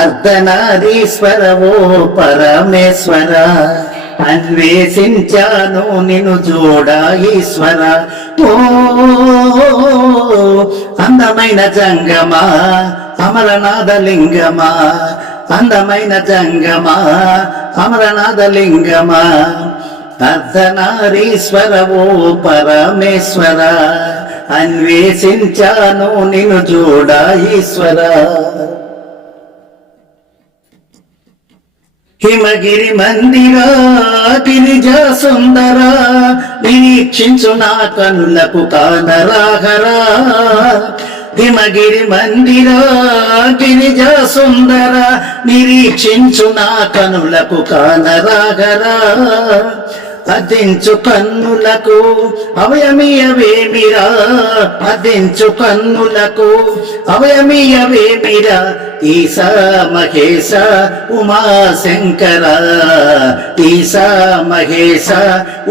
అర్ధనారీశ్వరవో పరమేశ్వర అన్వేషించాను నిన్ను చూడా ఈశ్వర. ఓ అందమైన జంగమా అమరనాథలింగమా అందమైన జంగమా అమరనాథలింగమా. అర్ధనారీశ్వరవో పరమేశ్వర అన్వేషించాను నిన్ను చూడా ఈశ్వర. హిమగిరి మందిరా గిరిజ సుందర నిరీక్షించు నా కనులకు కానరాగరా హిమగిరి మందిరా గిరిజ సుందర నిరీక్షించు నా కనులకు కానరాగరా అదించు కన్నులకు అవయమియవేమిరా అదించు కన్నులకు అవయమియవేమిరా ఈశా మహేశ ఉమాశంకర ఈశా మహేశ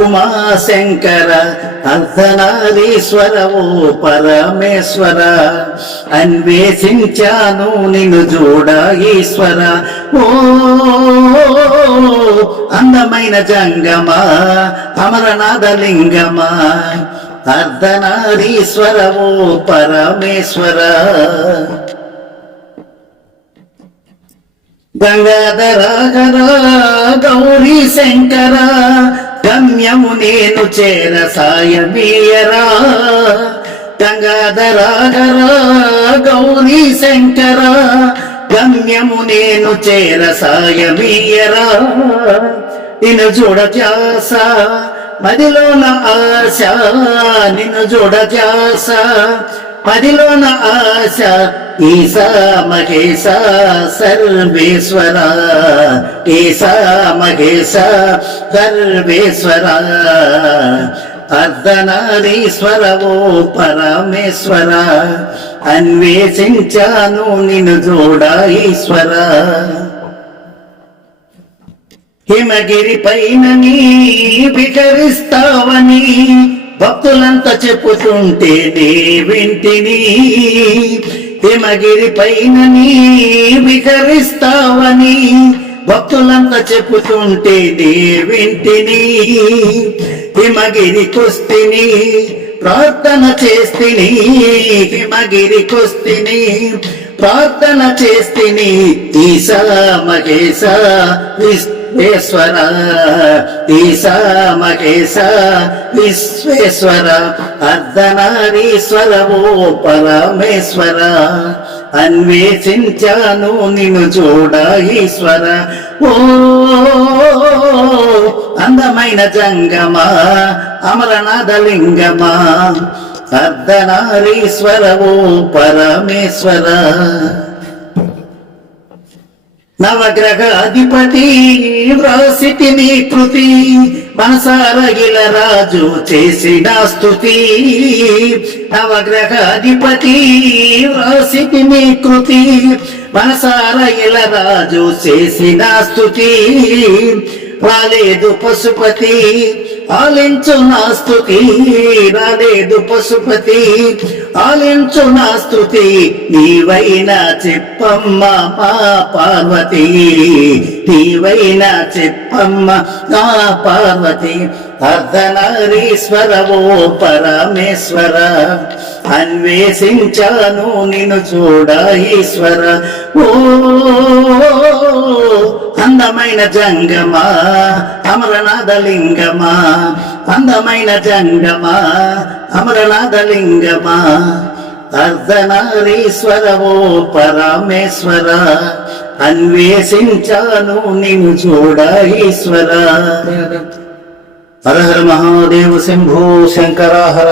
ఉమాశంకర అర్ధనారీశ్వర ఓ పరమేశ్వర అన్వేషించాను నిన్ను చూడ ఈశ్వర. ఓ అందమైన జంగమా అమరనాథ లింగమా అర్ధనారీశ్వర ఓ పరమేశ్వర. గంగాధరాగర గౌరీ శంకర గమ్యము నేను చేర సాయమీయరా. గంగాధరాగర గౌరీ శంకర గమ్యము నేను చేర సాయమీయరా. నిన్ను చూడ ధ్యాస మదిలోన ఆశ నిన్ను చూడ ధ్యాస పదిలోన ఆశ ఈసా మహేశ సర్వేశ్వర. ఈసా మహేశ సర్వేశ్వర. అర్ధనారీశ్వరవో పరమేశ్వర. అన్వేషించాను నిన్ను చూడ ఈశ్వర. హిమగిరి పైన నీ వికరిస్తావని భక్తులంతా చెప్పుతుంటే నీ వింటిని హిమగిరి పైన నీ వికరిస్తావని భక్తులంతా చెప్పుతుంటే నీ వింటిని హిమగిరి కుస్తిని ప్రార్థన చేస్తిని హిమగిరి కుస్తిని ప్రార్థన చేస్తిని. ఈసా మహేశ విష్ణు విశ్వేశ్వర ఈసా మహేశ విశ్వేశ్వర అర్ధనారీశ్వర పరమేశ్వర. అన్వేషించాను నిన్ను చూడ ఈశ్వర. ఓ అందమైన జంగమా అమరనాథ లింగమా అర్ధనారీశ్వర పరమేశ్వర. నవగ్రహాధిపతి అధిపతి నీ కృతి. మనసారగిల రాజు చేసిన స్థుతి నవగ్రహాధిపతి అధిపతి నీ కృతి. మనసారగిల రాజు చేసిన స్థుతి రాలేదు పశుపతి ఆలించు నా స్థుతి రాలేదు పశుపతి ఆలించు నా స్తుతి నీవైనా చెప్పమ్మ మా పార్వతి. నీవైనా చెప్పమ్మ నా పార్వతి. అర్ధనారీశ్వర ఓ పరమేశ్వర అన్వేషించాను నిన్ను చూడ ఈశ్వర. ఓ అందమైన జంగమా అమరనాథ లింగమా అందమైన జంగమా అమరనాథ లింగమా అర్ధనారీశ్వర ఓ పరమేశ్వర అన్వేషించాను నిన్ను చూడ ఈశ్వర. హర హర మహాదేవ శంభో శంకర హర